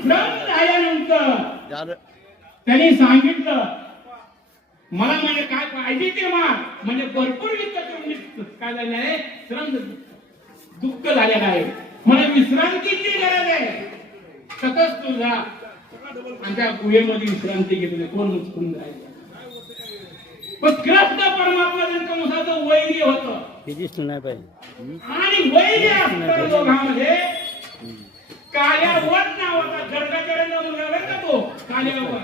विश्रांत झाल्यानंतर त्यांनी सांगितलं मला म्हणजे काय पाहिजे ते माग म्हणजे भरपूर काय झाले आहे श्रम दुःख झालेलं आहे मला विश्रांतीची गरज आहे सतत तुझा आणि त्या गुहेमध्ये विश्रांती घेतली कोण मुचकून राहिलं पण कृष्ण परमात्मा त्यांच्या मुसाचं वैर्य होतं आणि वैर्य असतं दोघांमध्ये काल्यावन नावाचा गर्गाचार्याचा मुलगा आहे का तो काल्यावन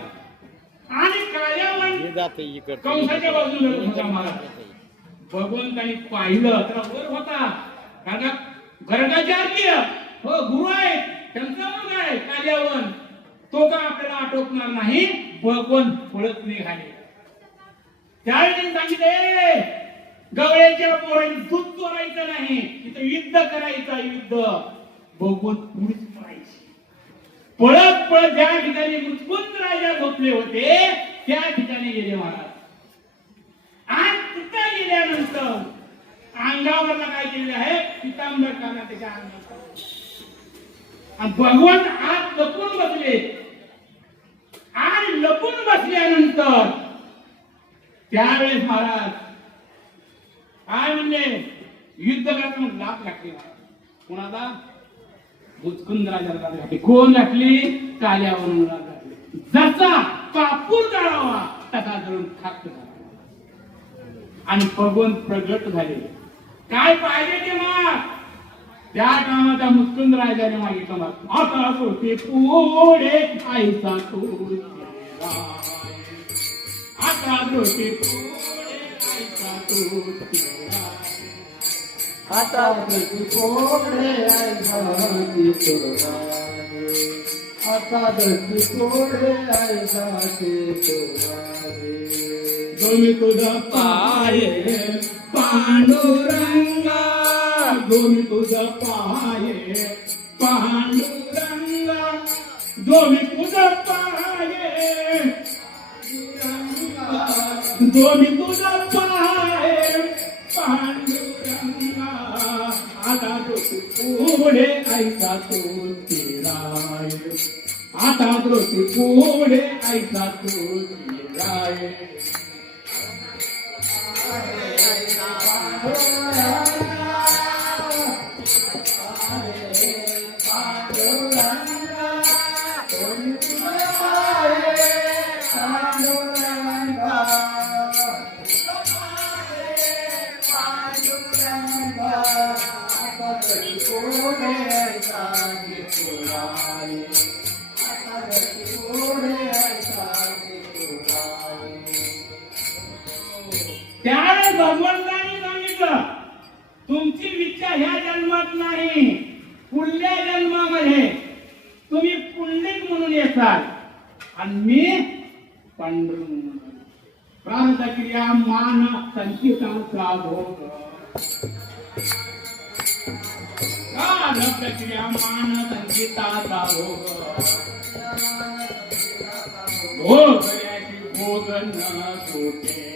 आणि काल्यावन कंसाच्या बाजूला होता महाराज भगवंतानी पाहिलं तर वर होता कारण गर्गाचार्य हो गुरु आहे त्यांचा मुलगा आहे काल्यावन तो का आपल्याला आटोपणार नाही भगवंत पळत निघाले त्यावेळी सांगितले गवळ्याच्या पोरांनी दूध चोरायचं नाही तिथं युद्ध करायचं युद्ध भगवंत पुढेच पळायचे पळत पळत ज्या ठिकाणी मुचकुंद राजा झोपले होते त्या ठिकाणी गेले महाराज आणि तिथे गेल्यानंतर अंगावरला काय केलेलं आहे पितांबर काना त्याच्या अंगावर आणि भगवंत आत लपून बसले आणि लपून बसल्यानंतर त्यावेळेस महाराज काय म्हणले युद्ध करताना लाभ लागली कोणाला मुचकुंद राजाला घातली कोण घातली काल्यावरून घातली जसा कापूर जाळावा तसा जळून खाक झाला आणि भगवंत प्रगट झाले काय पाहिजे ते माग त्या कामाचा मुचकुंद राजाने मागितलं माग आता ते पुढे आईचा तो आता ते पुढे आईचा तो आता कोडे आयसा आता कोडे आयसा दोन्ही तुझा पाय पांडुरंगा दोन्ही तुझा पाय पांडुरंगा दोन्ही तुझा पाय दोन्ही तुझा पाय पांडुरंगा आता पुढे ऐसा तो राय आता पुढे ऐसा तो राय त्यावेळेस भगवंतांनी सांगितलं तुमची इच्छा ह्या जन्मात नाही पुढल्या जन्मामध्ये तुम्ही पुंडलिक म्हणून येसाल आणि मी पांडुरंग म्हणून प्रारब्ध क्रिया मान संचितांचा भोग प्रारब्ध क्रिया मान संचितांचा भोग भोग भोग न सुटे